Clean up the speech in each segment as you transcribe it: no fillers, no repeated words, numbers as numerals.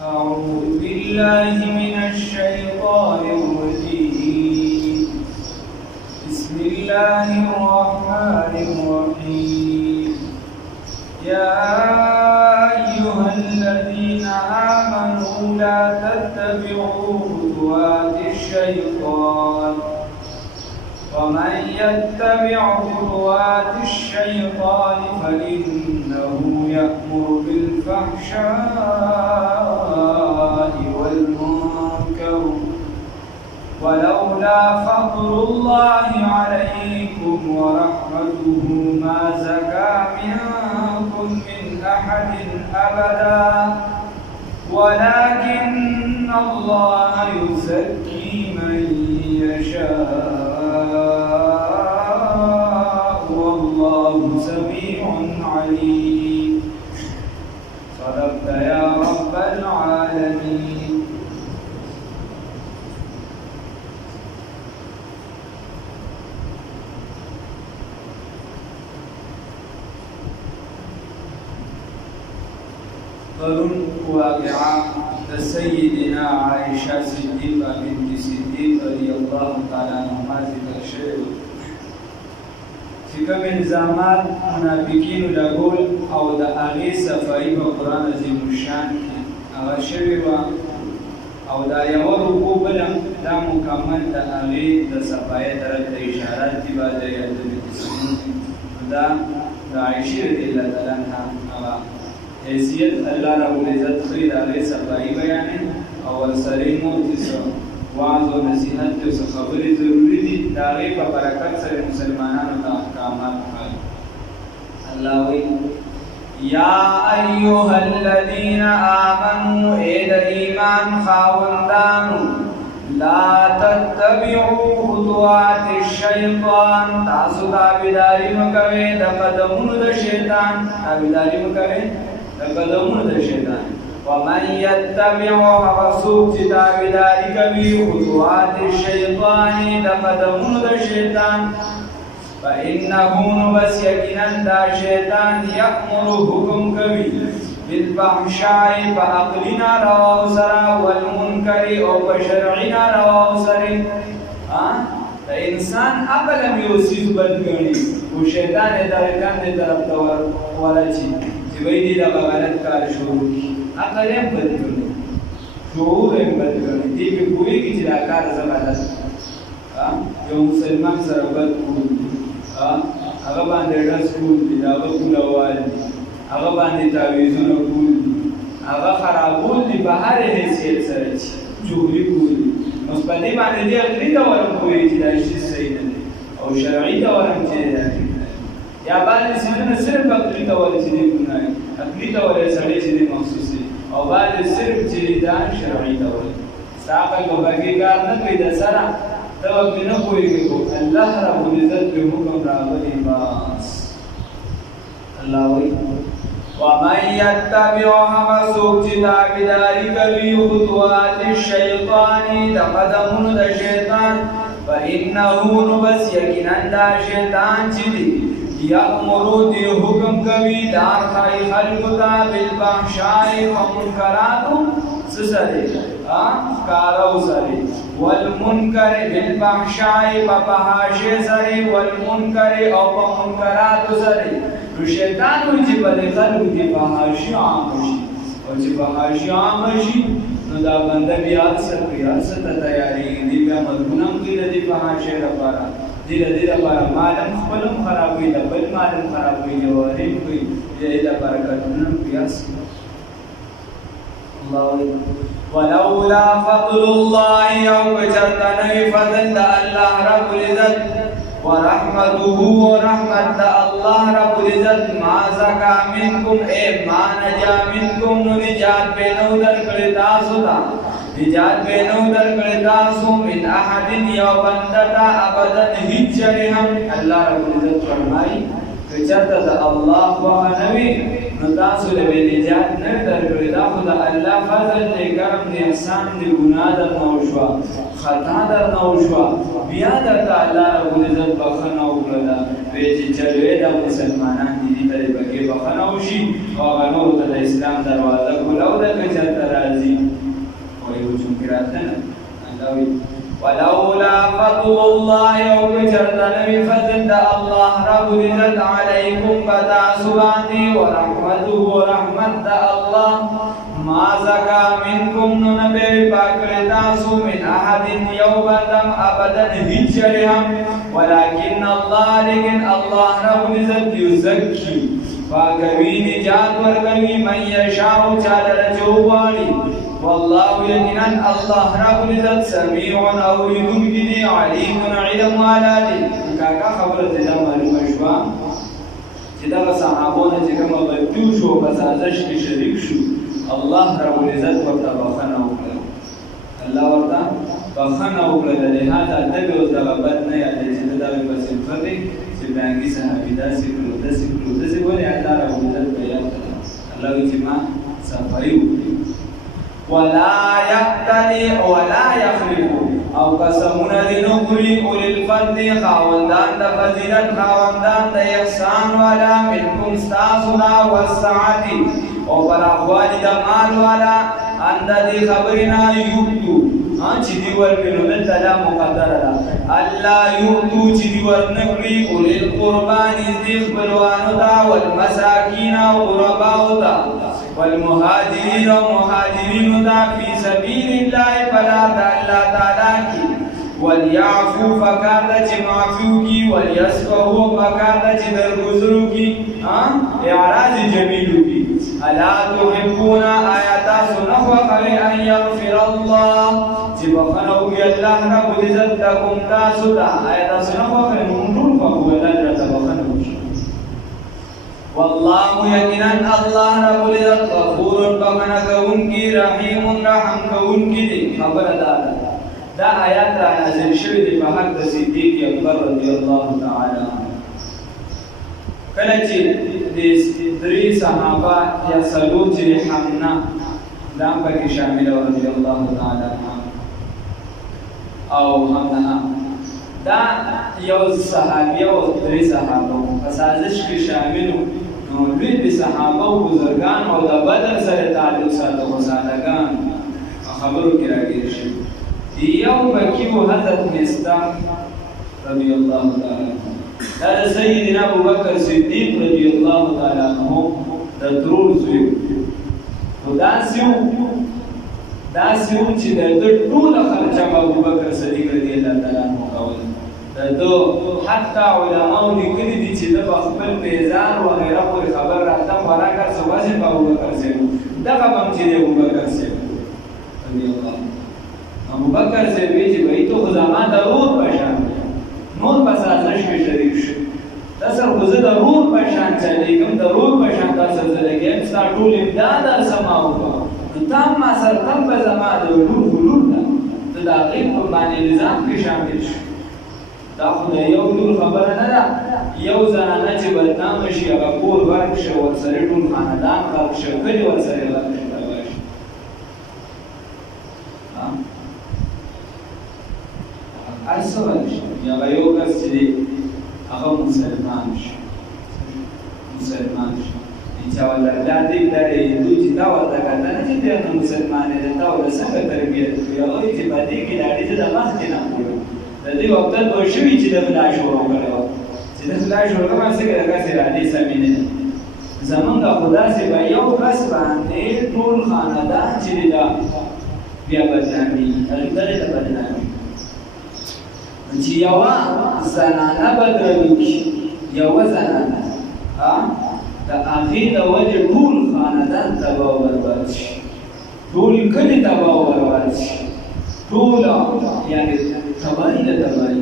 أعوذ بالله من الشيطان الرجيم. بسم الله الرحمن الرحيم. يا أيها الذين آمنوا لا تتبعوا خطوات الشيطان ومن يتبع خطوات الشيطان فإنه يأمر بالفحشاء والمنكر ولولا فضل الله عليكم ورحمته ما زكى منكم من أحد أبدا ولكن الله يزكي من يشاء والله سميع عليم. صدقت يا رب العالمين. قرن واقعة سيدنا عائشة صديقة بنت صديق رضي الله تعالى عنها ذكر شيء چې کوم الزامات منافقین لګول او د هغې صفایي په قرآن عظیم الشان کې هغه شوې وه او دا یوه رکوع بله دا مکمل د هغې د صفایي طرف ته اشارات دي بعد دا د عایشې رضی الله تعالی عنها هغه حیثیت الله رب العزت خیر هغې صفایي بیانې او ورسره مو چې وعظ و نصیحت ته څه خبرې ضروري دي د هغې په برکت سره مسلمانانو ته احکامات وایي. الله وایي یا ایها الذین آمنوا ای د ایمان خاوندانو لا تتبعوا خطوات الشیطان تاسو تابعداري مه کوئ د قدمونو د شیطان تابعداري مه کوئ د قدمونو د شیطان ومن يتبع وسوق تابعداري کوي خطوات الشیطان د قدمونو د شیطان فإنه بس یقینا دا شیطان یأمر حکم کوي بالفحشاء فعقلی نارواو سره والمنکر او په شرعي نارواو سره د انسان عقل هم یو څیز بد ګڼي خو شیطان یې دغه کاندې طرف ته ورچي چې وایي دې دغه غلط کار شروع کړي عقل یې هم بد ګڼي شعور یې هم بد ګڼي دې پې پوهېږي چې دا کار زه غلط یو مسلمان سره بد کول هغه باندې ډز کول دي د هغه کولوال دي هغه باندې تعویذونه کول دي هغه خرابول دي په هر حیثیت سره چې جوړي کول دي نو په دې باندې دې عقلي ته ورکوي چې دا شی صحیح نه دی او شرعي ته ورم چې دا یا بعضې څیزونه صرف عقلي ته ولې چې دې ګناه عقلي ته ولې سړی چې دې مخصوص دي او بعضې صرف چې دا شرعي ته ولې ستا عقل په بګې کار نه کوي د سره ته وقت نه پوهېږي خو الله رب العزت پرې حکم راغلی بس الله وایي ومن يتبع هغه څوک چې تابعداري کوي خطوات الشیطان د قدمونو د شیطان فإنه نو بس یقینا دا شیطان چې دی یأمرو دی حکم کوي د هر خلکو ته بالفحشاء په منکراتو څه سره کارو سره والمنکر بالفحشاء په فحاشۍ سره والمنکر او په منکراتو سره نو شیطان وایي چې په دې خلکو کې فحاشي عامه شي او چې فحاشي عامه شي نو دا بنده بیا څه کوي څه ته تیارېږي دې بیا مضمون هم کوي د دې فحاشۍ لپاره دې د دې لپاره مال هم خپل هم خرابوي د بل مال هم خرابوي جواري هم کوي د دې لپاره کارونه هم کوي الله وایي ولولا فضل الله يوم جرتنوي فضل الله رب العزت ورحمته ورحمت الله رب العزت ما زکا منکم اے ما نجا منکم نجات بینو در کړی تاسو ته نجات بینو در کړی تاسو من احد یو بندتا ابدا هیڅ هم الله رب العزت فرمایي چې چرته الله وغنوي نو تاسو له نجات نه در کړی دا خو د الله فضل دی کرم دی احسان دی ګناه در نه وشوه خطا در نه وشوه بیا درته الله رب العزت بخښنه وکړله وایي چې چلوې دا مسلمانان دي دې ته دې پکې بخښنه وشي او هغه نورو ته د اسلام دروازه ولو دغه چرته راځي وایي وجود کې راځنه الله وي ولولا فضل الله او چرته نوی فضل د الله رب العزت علیکم بتاسوانی ورحمته رحمت د الله ما زکا منکم نبی پاکل تاسو من احد یوبدم ابدا هجرهم ولكن الله لیکن الله رب العزت یزکی پاکوی نجات ورکوی من یشاء چاله چوغواړي والله یقینا الله رب العزت سمیع اوریدونکی دی علیم علم والا دی کاکا خبره ته معلومه شوه چې دا صحابونه چې کوم بدو شو په سازش کې شریک شو الله رب العزت ورته بخښنه وکړه الله ورته بخښنه وکړه لهدا دغه او دغه بد نه یادې چې دا په صفت چې باندې صحابي داسې کړو داسې ولې الله رب العزت بیان کړه الله چې ما صفایو ولا يقتلي ولا يخرج او قسمنا لنقري اولي الفضل خاوندان د فضیلت خاوندان د احسان والا منكم استاسنا والسعه او پر احوال د مال والا اند دي خبرنا یوتو چې دی ورکړو د تعالی مقدر الله یوتو چې دی ورنکړي اولي القربان ذی خپلوانو دا والمساکین او غرباو دا والمهاجرین و مهاجرین دا فی سبیل اللہ فلا دا اللہ تعالیٰ کی ولیعفو فکار دا چی معفو کی ولیسفہو فکار دا چی درگزرو کی اعراض جمیلو کی الا تحبونا آیاتا سنخو قوی ان یغفر اللہ چی بخنو کی اللہ رب العزت لکم تاسو دا آیاتا سنخو قوی نمرون فقو اللہ رب بخنو والله یقینا الله رب العزت غفور بخنه کوونکی رحیم رحم کوونکی دی خبر دا آیات را نازل شوی دی په حق د صدیق اکبر رضی الله تعالی عنه کله چې د درې صحابه یا څلور چې حمنا دا پکې شامل رضی الله تعالی عنه او حمنا دا یو صحابي او درې صحابه په سازش کې شامل نو دوی د صحابه او بزرګان او د بدر سره تعلق ساتو مسالګان خبرو کې راګیر شي یو پکې وو حضرت مصطفی رضی الله تعالی عنہ دا سیدنا ابوبکر صدیق رضی الله تعالی عنہ د ترور زوی دا سیو چې د ټول خرچه ابوبکر صدیق رضی الله تعالی عنہ کول دو حتی علماء لیکلي دي چې د خپل میزان و غیره پورې خبر راته خورا کار څه واسي په ابوبکر صاحب دغه هم چې د ابوبکر صاحب رضی الله ابوبکر صاحب چې وایي ته خدامه درود پشان نور په سازش کې شریک شو دا سره خو زه درود پشان چلیږم درود پشان تاسو سره لګیم ستا ټول امداد سماو نو تام ما سره تم په زما د ولور ده ته د هغې په باندې نظام کې شامل شو دا خو د یو ډول خبره نه ده یو زنانه چې بدنامه شي هغه کور غرق شي ورسره ټول خاندان غرق شي کلي ورسره غرق شي هر څه وایي یا به یو کس چې دی هغه مسلمان شي چې اولاد دې لري دوی چې دا ورته کنه چې ته مسلمان دې دا ول څنګه تربیت کوي هغه چې باندې کې لري چې د مخ کې نه کوي د دې وخت د شوی چې د بلا شروع کړو چې د بلا شروع کوم څه کې راځي راځي سمینه زمونږ خدا سي به یو کس باندې ټول خاندان چې دا بیا بدنامي دغه د بدنامي چې یو زنانه بدروي یو زنانه د اخیر د وجه ټول خاندان تباہ برباد شي ټول کلی تباہ برباد شي ټول یعنی تباہی د تباہی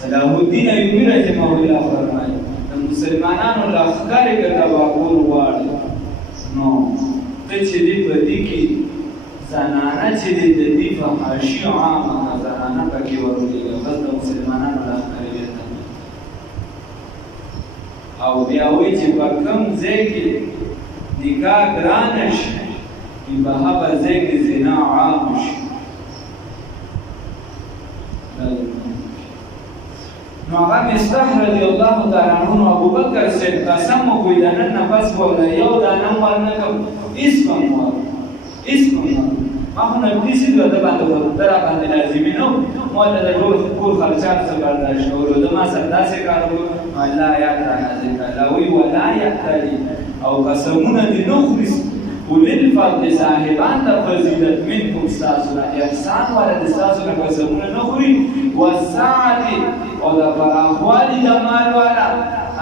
صلاح الدین ایوبی رحمه الله فرمایي د مسلمانانو لښکر کې تباہ کول غواړي نو ته چې دې په دې کې زنانه چې دې د دې فحاشي عامه زنانه پکې ورولېږي بس د مسلمانانو لښکر او بیا وایي چې په کوم ځای کې نکاح ګرانه شي په هغه ځای کې زنا عام شي نو هغه مستح رضی الله تعالی عنہ ابو بکر سے قسم وکړ د نن نه پس ولا یو دانه ورنه کوم اسم ما خو نه دې چې د باندې ورته باندې لازمي نو مو د روز کور خرچات څخه برداشت ورو د ما سره داسې کار وکړ الله یا تعالی ذکر وی ولا یحتلی او قسمونه دي نو خرس وللفضل صاحبان د فضیلت منکم استاسنا احسان ولا د استاسنا قسمونه نو خوري والسعد او د فراخوالي د مال والا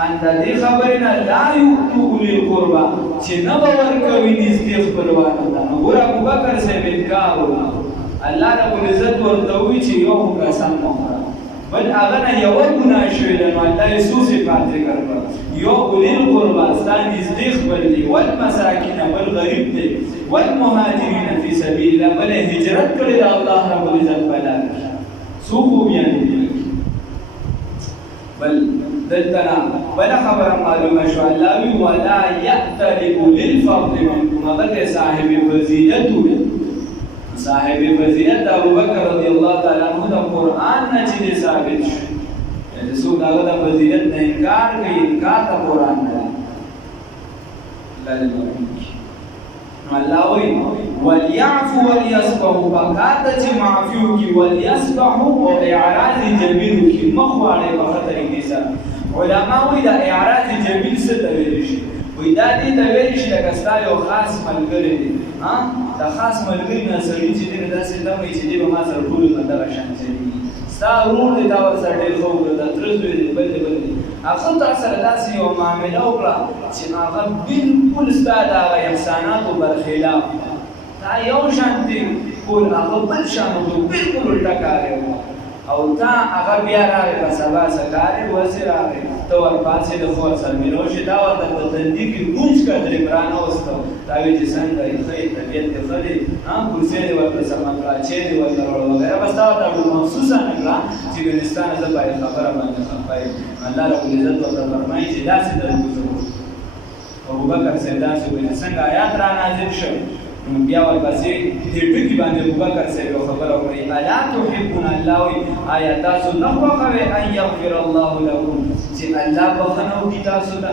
ان د دې خبرنا لا یؤتو للقربى چې نه باور کوي نږدې خپلوانو ته نو ګور ابو بکر صاحب انکار الله رب العزت ورته وی چې یو قسم مو بل هغه نه یو ګناه شوی د الله یسوع صفات ذکر کړ یو اولل قربا ستان نږدې خپل دي والمساکین والغریب دي والمهاجرین فی سبیل الله بل هجرت کړی د الله رب العزت په لار سو خو بیان دي بل دلتنا بل خبر معلومه شو الله وی ولا یأتل للفضل منکم هغه صاحب فضیلت صاحب فضیلت ابو بکر رضی الله تعالی عنہ د قران نه چې ثابت شو یعنی څوک هغه د فضیلت نه انکار کوي انکار د قران نه الله وی وليعفوا وليصفحوا فقط چې معفو کی وليصفحوا او اعراض جمیل کی مخواړه په خطر کې سره علما وی د اعراض جمیل څه ته ویل شي وی دا دې ته ویل شي لکه ستا یو خاص ملګری دی دا خاص ملګری نه سړي چې دې داسې ته وایي چې دې به ما سره ټول دغه شان دي ستا ورور دی دا ورسره ډېر ښه وکړه دا ترس دی بل دی هغه تا سره داسې یو معامله وکړه چې هغه بالکل ستا د هغه احساناتو برخلاف دا یو شان دی کول هغه بل شان وکړو بالکل الټه کار او تا هغه بیا راغی په سبا سکارې وسې راغی ته ورپاسې د خور سره مېلو شي دا ورته په تندي کې ګونج کړه برانه وسته دا وی چې څنګه یې ښه طبیعت دې ښه دی کرسۍ دې ورته سمه کړه چای دې ورته راوړه وغیره بس تا ورته محسوسه نه کړه چې ګلستانه زه باید خبره باندې خفه یم الله رب العزت ورته فرمایي چې داسې درته وکړو ابوبکر صاحب داسې ویل څنګه آیات را نازل شو بیا ورپسې دې ټکي باندې ابوبکر صاحب یو خبره وکړي الا تحبون الله آیا تاسو نه خوښوئ ان یغفر الله لکم چې الله بخښنه وکړي تاسو ته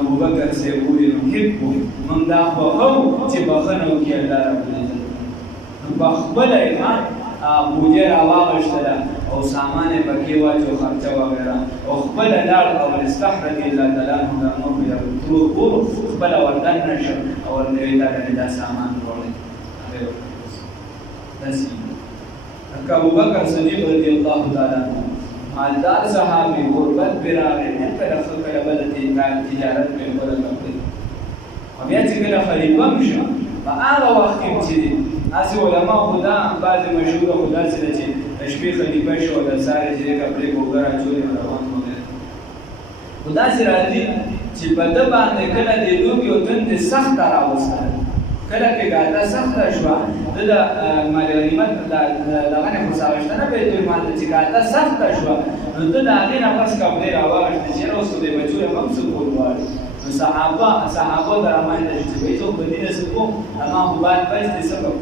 ابوبکر صاحب وویل نحب موږ دا خوښوو چې بخښنه وکړي الله رب العزت په خپله یې بوجه راواغېشتله او سامان یې پکې واچو خرچه وغیره او خپله لاړ او مستح رضي الله تعالی عنه د مخ یې تور خپله وردننه شو او ورته ویې تا ته دا سامان راوړی داسې لکه ابوبکر صدیق رضي الله تعالی عنه مالدار صحابي غربت پرې راغی نه کله ښه کله بده تجارت پرې خپله کړې او بیا چې کله خلیفه هم شو په هغه وخت کې چې دی هسې علما خو دا بعضې مشهوره خو داسې ده چې د شپې خلیفه شو او د سارې چې کپړې ګوګر اچولې روان وغیره خو داسې راځي چې په ده باندې کله د لوبې او دندې سخته راوستله کله کې ګاټه سخته شوه ده د مال غنیمت دغه نه خو ساوښتنه بیت المال ته چې ګاټه سخته شوه نو ده د هغې نه پس کپړې راواغېښتې چې یاره اوس خو دې بچو یې هم څه کول غواړي نو صحابه د رامنځته شو چې وایي څوک په دې نه څه کوم اما خو باید پس دې څه کوم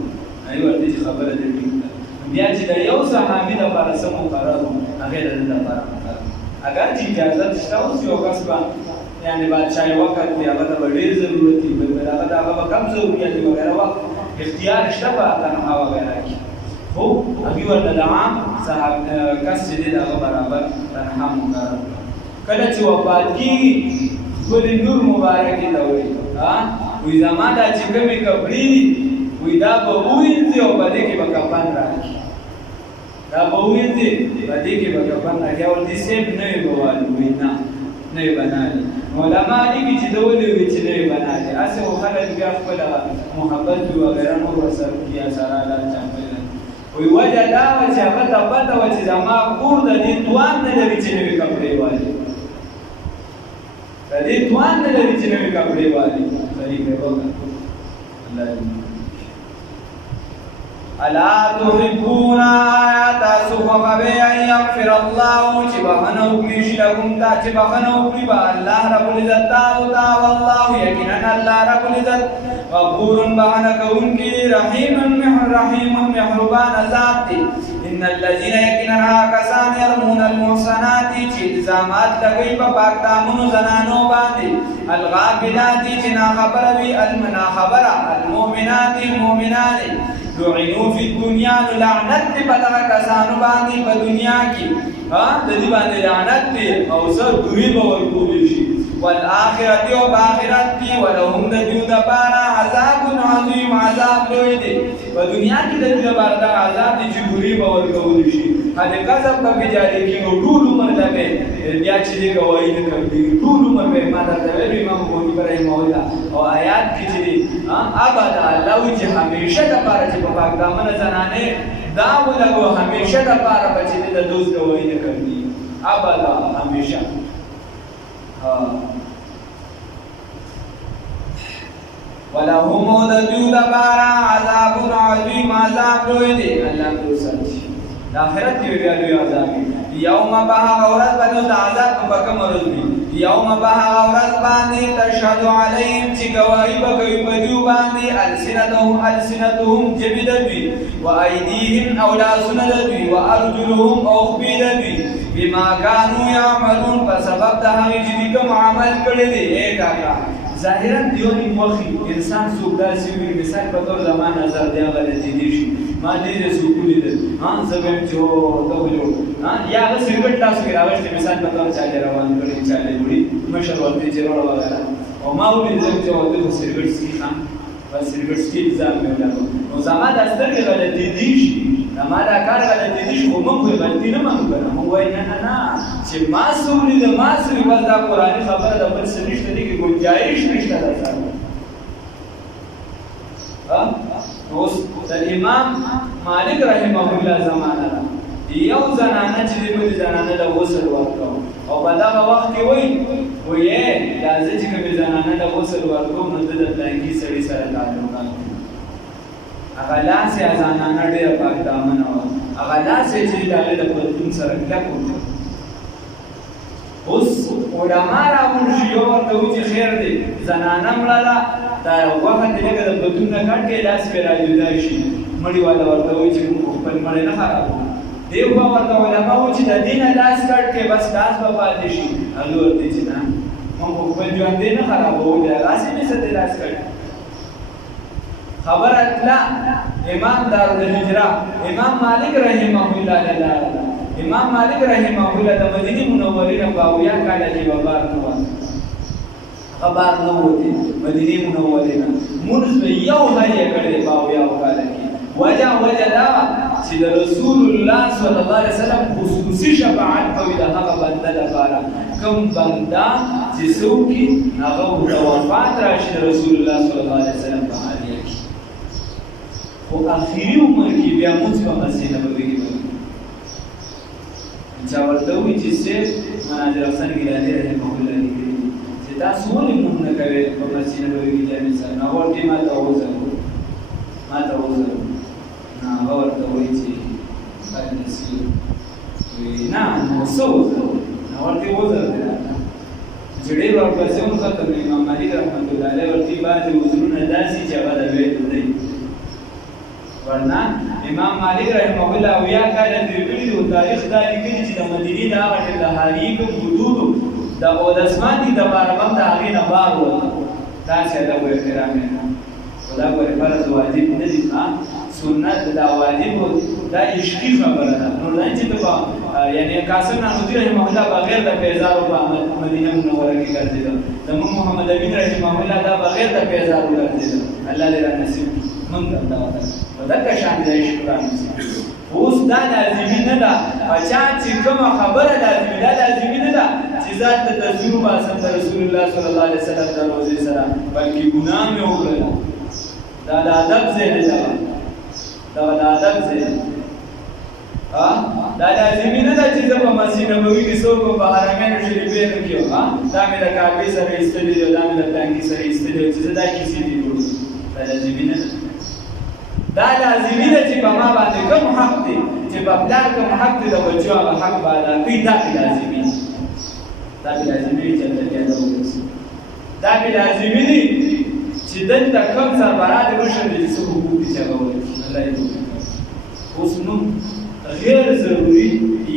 هغې ورته چې خبره دې ټیک ده بیا چې د یو صحابي دپاره څه مقرر و هغې د ده دپاره مقرر اگر چې اجازت شته اوس یو کس به یعنې بادشاهي وخت کې هغه ته به ډېر ضرورت وي بل هغه د هغه به کم ضرورت وي وغیره وخت اختیار شته په تنخوا وغیره کې خو هغې ورته د عام کس چې دی د هغه برابر تنخوا مقرر کله چې وفات کېږي خپل نور مبارکې ته وایي وایي زما دا چې کومې کپړې دي وایي دا به ووینځي او په دې کې به کفن راکړي دا به ووینځي په دې کې به کفن راکړي او دې صیب نه وي به والي وایي نه نه یې بنالي علما لیکي چې ده ولې وایي چې نه یې بنالي هسې خو خلک بیا خپله محبت وي وغیره نور ورسره کړي اثره الله چاپېره وایي وجه دا وه چې هغه ته پته وه چې زما کور د دې توان نه لري چې نوې کپړې والي د دې توان نه لري چې نوې کپړې والي خلیفه وکړه الا تحبون تاسو خوښوئ ان یغفر الله چې بخښنه وکړي شي لکم تا چې بخښنه وکړي به الله رب العزت تاسو ته والله یقینا الله رب العزت غفور بخښنه کوونکی رحیم مهربان ذات دی ان الذين يكننا كسان يرمون المحصنات چې الزامات لګي په پاک دامنو زنانو باندې الغافلات چې نا خبر وي المنا خبر المؤمنات مؤمنات لعنوا في الدنيا لعنت بدغه کسانو باندې په دنیا کې د دې باندې لعنت او سر دوی به ورکول شي والآخرة وبآخرت کی ولهم دجود بارا عذاب عظیم عذاب لوی دی و دنیا کی دجود بارا دا عذاب دی چی بوری باور کول شي هدی قذب با بجاری کی نو ټول عمر لبه بیا چې دی گواہی نه کوي ټول عمر به ما درته ویل امام ابو ابراهیم مولا او آیات کې چې ابدا الله چې همیشه د پاره چې په پاک دامن زنانه دا ولګو همیشه د پاره بچی د دوست گواہی نه کوي ابدا همیشه ولهم دجود بارا عذاب عظیم عذاب لوی دی الله دې ساتي د آخرت دی بیا لوی عذاب یوم بها اورز باندې د عذاب په کوم ورځ دی یوم بها اورز باندې تشهد علیهم چې گواہی وکوي په دیو باندې السنتهم جبدوی و ایدیهم اولاسن دوی و ارجلهم اوخبیدوی بما كانوا يعملون فسبب د هغه چې کوم عمل کړی دی کاکا ظاهرا دیونی مخی انسان سودا سیوی مثال په تور زمان نظر دی هغه دي شي ما دې سوکولې ده زبم جو دوجو یا هغه سیګټ تاسو کې راوښته مثال په تور چاله روان کړی چاله وړي مشر ورته جوړ وغیرہ او ما ولې زم چې ورته سیګټ سکی خان بس سیګټ سکی ځام مې ولاړو نو زما د سترګې غلطي دي شي ما دا کار غلطي دي شي خو موږ غلطي نه مونږ کړو موږ وای نه چې ما سولې د ما سوي بس دا قرآني خبره د بل څه نشته دي کې گنجائش نشته ده اوس د امام مالک رحمه الله زمانه ده یو زنانه چې د بل زنانه له غسل ورکو او په دغه وخت کې وایي لازم چې کوم زنانه له غسل ورکو نو د تنګي سړي سره تعلقات هغه لاسې زنانه ډېره پاک دامنه وه هغه لاسې چې د هغې د پلتون سره کلک وکړو اوس علما راغونډ شي یو ورته وایي چې خیر دی زنانه مړله دا غوښه دې لږه د پلتون نه کټ کړې لاس پرې راجدا شي مړي والا ورته وایي چې موږ خپل مړی نه خرابوو دیو به ورته علما وایي چې د دې نه لاس کټ کړې بس لاس به پاتې شي هغې ورته چې نه موږ خپل ژوندی نه خرابوو بیا هغسې نه څه دی لاس کټ خبر اتلا امام دارالهجرة امام مالک رحمه الله امام مالک رحمه الله د مدینه منورې نه باویا کاله کې بار نه خبر نه وته مدینه منورې نه مرز یو هغه کړي باویا کاله کې وجه دا چې د رسول الله صلی الله علیه وسلم خصوصي شفاعت کوي د هغه بنده لپاره کوم بنده چې څوک هغه د وفات راشي رسول الله صلی الله علیه وسلم په حالیه کې او اخیری عمر کې بیا موږ په مسجد نبوي کې چا ورته وایي چې سیف مناظر حسن ګیلاني رحمه الله لیکلي چې تاسو ولې موږ نه کوئ په مسجد نبوي کې جامع سره نو ورته ما ته وځه نه هغه ورته وایي چې خیر نصیب نه نو څه وځه نو ورته وځه چې ډېر ورپسې هم ختم امام مالک رحمت الله علیه ورته بعضې وزرونه داسې چې هغه د ویل دی ورنه امام مالک رحمه الله اویا کاله تېر کړي دي او تاریخ دا لیکلي چې د مدینې د هغه د حالي کوم حدودو د اودسمان دي دپاره به هم د هغې نه بار وته داسې ادب و احترام یې خو دا ګورې فرض واجب نه دي سنت دا واجب دا عشقي خبره ده نو نه چې ته به یعنې قاسم نانوتي رحمه الله بغیر د پیزارو په مدینه منوره کې ګرځېده زموږ محمد امین رحمه الله دا بغیر د پیزارو ګرځېده الله دې را نصیب موږ ته دا وکړه ودکه شان دی شکران اوس دا لازمي نه ده چا چې کومه خبره لازمي ده لازمي نه ده چې ذات د تزور باسم د رسول الله صلی الله علیه وسلم د روزې سره بلکې ګناه مې وکړله دا د ادب ځای دی دا د ادب ځای دا لازمي نه ده چې زه په مسجد نبوي کې څوک په حرمینو شریفینو کې یم دا مې د کعبې سره ایستلي دي دا مې د پلانکي سره ایستلي دي چې زه دا کیسې دي جوړ دا لازمي نه ده دا لازمي ده چې په ما باندې کوم حق دی چې په پلار کوم حق دی د بچو هغه حق به ادا کړي دا به لازمي دا به لازمي وي چې هلته ادا وکړي دا به لازمي دي چې دلته کوم سربراہ د روشن دي چې څه حقوق دي چې هغه ولري الله یې اوس نو غیر ضروري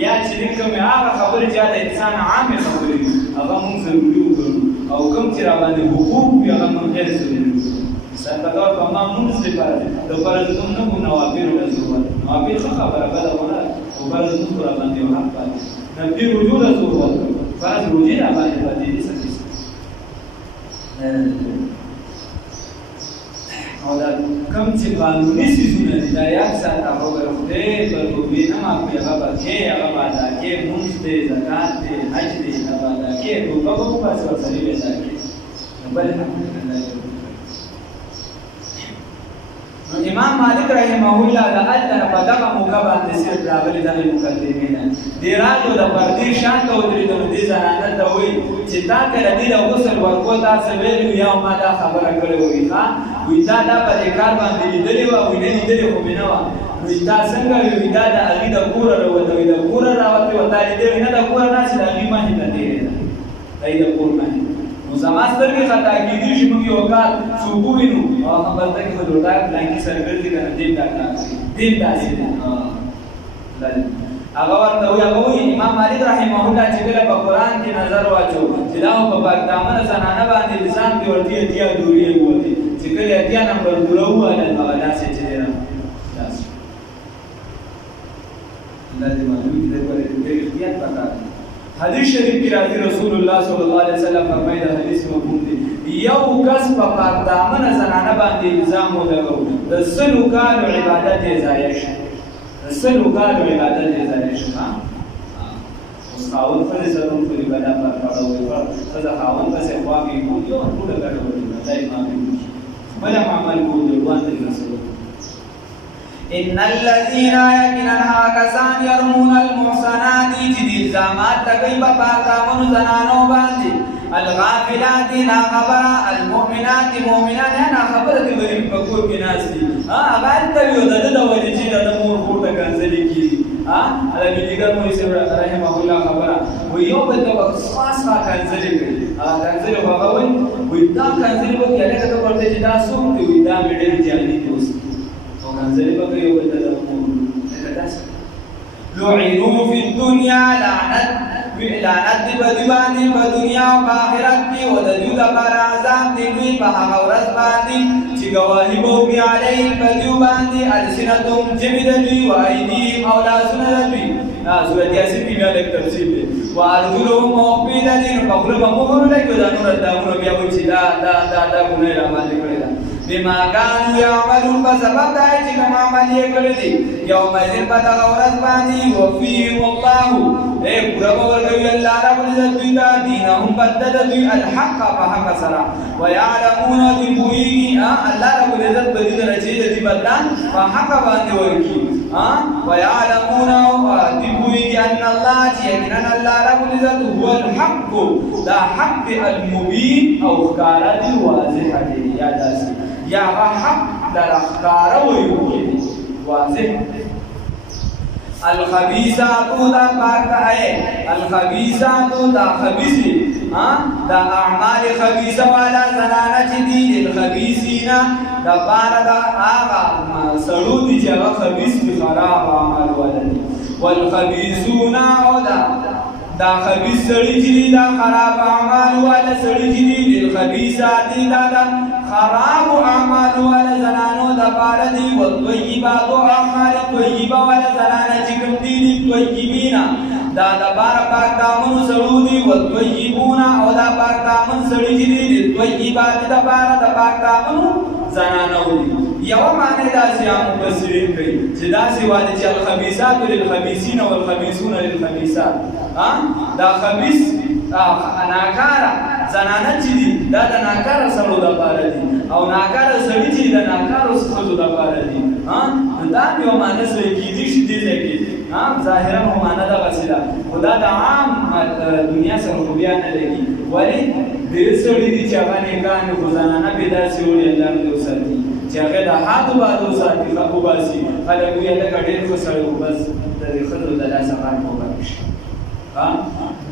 یا چې کومې هغه خبرې چې د انسان عامې خبرې هغه موږ ضروري وګڼو او کوم چې راباندې حقوق وي هغه موږ غیر ضروري وګڼو. مثال په طور په ما مونځ لپاره د فرض نوم نه کوو نوافلو له ضرورت نوافل ښه خبره بده ونه خو فرض نوم خو راباندې یو حق پاتې نفلي رجوع له ضرورت فرض روژې راباندې پاتې دي څه کیسه او دا کوم چې قانوني څیزونه دي دا یاد ساته هغه به خدای په توبې نه معافوي هغه به کې هغه به ادا کې مونځ دی زکات دی حج دی هغه به ادا کې توبه به وباسي ورسره به ادا کې نو بل الحمدلله. نو امام مالک رحمه الله د الله په دغه موقع باندې صرف راغلي دغه مقدمین دی راځو د پردې شان ته ودرېدل دې زنانه ته وایي چې تا کله دې له غسل ورکو تاسو ویلو یا ما دا خبره کړې وي ښه وایي تا دا په دې کار باندې لیدلې وه وایي نه لیدلې خو مې نه وه وایي تا څنګه وایي دا د هغې د کوره راوته وایي د کوره راوتې وه تا لیدلې نه د کوره ناسې د هغې مخې ته تېرېده د هغې د کور مخې نو زما سترګې خطا کېدي چې موږ یو کال څوک ووینو او خبر ته کې خو دوړه پلانکي سرګردي که نه دیم دا کار دیم داسې دی هغه ورته وایي هغه وایي امام مالک رحمه الله چې کله په قرآن کې نظر واچو چې دا په پاکدامنه زنانه باندې لسان کې ورته اتیا دورې ووتې چې کله اتیا نمبر دوره ووهلل هغه داسې چې دی داسې الله دې معلوم کړي د ډېر احتیاط پکار دی. حدیث شریف کې راځي رسول الله صلی الله علیه وسلم فرمایي د حدیث مفهوم دی یو کس په پاکدامنه زنانه باندې الزام ولګو د سلو کالو عبادت یې ضایع شي د سلو کالو عبادت یې ضایع شي اوس خاوند ښځې سره هم په عبادت باندې اړه وي ښځه خاوند پسې خوا کوي یو ټوله ګډه وړي دا یې معاملې وشي بله عمل کوو د روان د رسول ان الذين يكنها كسان يرمون المحصنات جدي الزامات تقي بپاکدامنو زنانو باندې الغافلات نا خبره المؤمنات مؤمنات نا خبره دي غریب په کور کې ناس دي هغه ته یو د وجه چې د مور کور ته کنځلې کیږي علي بيګر مولوي صاحب رحمه الله خبره و یو بل ته خاص کنځلې کوي کنځلې هغه وي دا کنځلې وکړي هغه ته ورته چې دا څوک دی دا میډل ځاني دوست منزل بقي وتدمون لعنوا في الدنيا لعنت بدواني بدنيا وآخرت ودجود پر عذاب دی په هغه ورځ باندې چې گواهی وکړي علیهم بدیو باندې السنتهم جبدلی و ایدیهم او لاسونه دوی سورۃ یاسین کې بیا لیک تفصیل دی وارجلهم مقبلین په خپل مهر لګو دا نور دامونه بیا و چې دا ګناه را باندې کړی دا بما كانوا يعملون فسبب دای چې کوم عمل یې کړی دی یوم ذین په دغه ورځ باندې وفیهم الله پورا ورکوي الله رب العزت دوی دا دینهم بدد دوی الحق په حق سره ويعلمون دوی پوهیږي الله رب العزت په دې درجه دې بدلان په حق باندې ورکی ويعلمون دوی پوهیږي ان الله چې یقینا الله رب العزت هو الحق دا حق المبین او ښکارا دی واضح دی یا داسې یا حق در ښکارا ویونکی دی واضح الخبيثات دا پاک ہے الخبيثات دا خبيثي دا اعمال خبيثه والا زنانه چې دي الخبيثين دا بار دا آغا سړو دي چې هغه خبيث دي خراب اعمال والا دي والخبيثون او دا خبيث سړي چې دا خراب اعمال والا سړي چې دي الخبيثات دا خراب اعمال والا زنانو دا بار دي والطيبات اعمال طيبه والا زنانه چې کوم دي طيبين دا بار پاک دامن سړو دي والطيبون او دا پاک دامن سړي چې دي طيبات دا بار دا پاک دامن زنانه دي یو معنی دا سیام مفسرین کوي چې دا سیواله چې الخبيثات للخبيثين والخبيثون للخبيثات دا خبيث ناکارا زنانه چې دي دا د ناکارا سړو د پاره دي او ناکارا سړي چې د ناکارو څخه د پاره دي دا یو معنی سوي کیږي چې دې ځکه ظاهرا هم معنی دا وسیله خدا د عام دنیا سره بیا نه لګي ولی ډېر سړي دي چې هغه نه کانه خزانه به داسې وړي الله دې وساتي چې هغه د حد بادو ساتي خو باسي خلک یې د ډېر خو سړي بس د خدای د لاس هغه کوي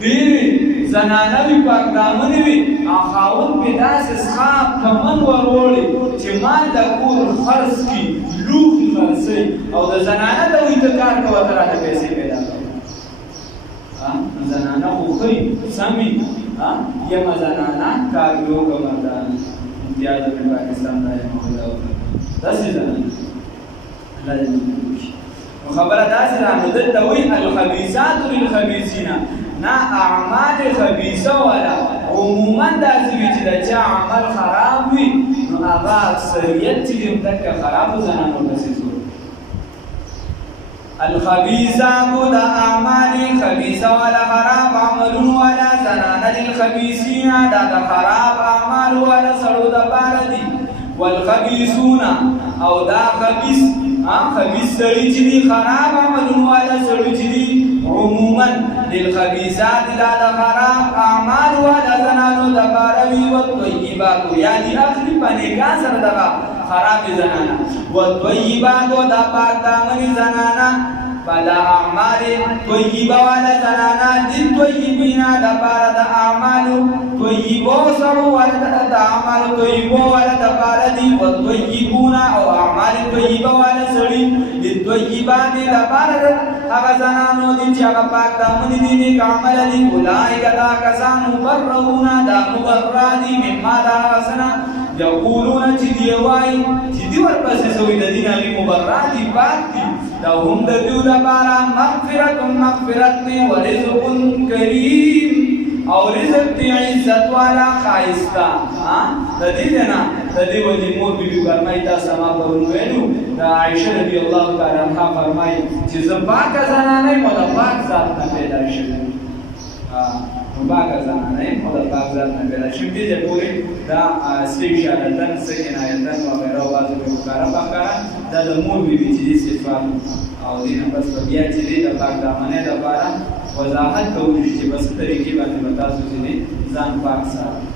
ډېرې زنانه وي پاک دامنې وي خاوند پې داسې څښاک کمن ور وړي چې مال د کور خرڅ کړي لوښي خرڅي او د زنانه ته وایي ته کار کوه ته راته پیسې پیدا کوه زنانه خو ښایي سمې یم زنانه کار وکړه مردانه امتیاز د پاکستان دا یم الله وکړه داسې زنانه الله دې وکړي نو خبره داسې ده نو دلته وایي الخبیثات للخبیثین نه اعمال خبیثه ولا عموما داسې وي چې د چا عمل خراب وي نو هغه اکثریت چې دی همدلته خرابو زنانو پسې ځو الخبیثات د اعمال خبیثه ولا خراب عملون ولا زنانه للخبیثین دا د خراب اعمال ولا سړو دپاره دي والخبیثون او دا خبیث خبیث سړي چې دي خراب عملون ولا سړو چې دي عموما للخبيثات دا خراب اعمال ولا زنانو دپاره وي والطيبات یعنی اخلي په نکاح سره دغه خراب زنانه والطيبات دا پاک دامنې زنانه فلا اعمال طيبه ولا زنانه للطيبين دپاره د اعمال طيبو سره ولا د اعمال طيبو ولا دپاره دي والطيبون او اعمال طيبه ولا سړي للطيبات دپاره هغه زنانو دي چې هغه پاک دامنې دي نیک عمل دي اولئک دا کسان مبرؤون دا مبرأ دي مما دا حسنا یقولون چې دی وایي چې دی ورپسې سوی د دین هغې مبرأ دي پاک دي لهم د دوی لپاره مغفرت دی ورزق کریم او رزق دی عزت والا ښایسته د دې نه د دې وجې مور بیبي فرمایي تاسو ما پرون ویلو د عایشه رضی الله تعالی عنها فرمایي چې زه پاکه زنانه یم او د پاک ذات نه پیدا شوې پاکه زنانه یم او د پاک ذات نه پیدا شوې دې ځای پورې دا استشارتن سکنایتن وغیره بعضې به ښکاره پښکاره دا د مور بیبي چې دې صفات او دې نه پس به بیا چې دې د پاک دامنۍ لپاره وضاحت کوو چې په څه طریقې باندې به تاسو چې ځان پاک ساتئ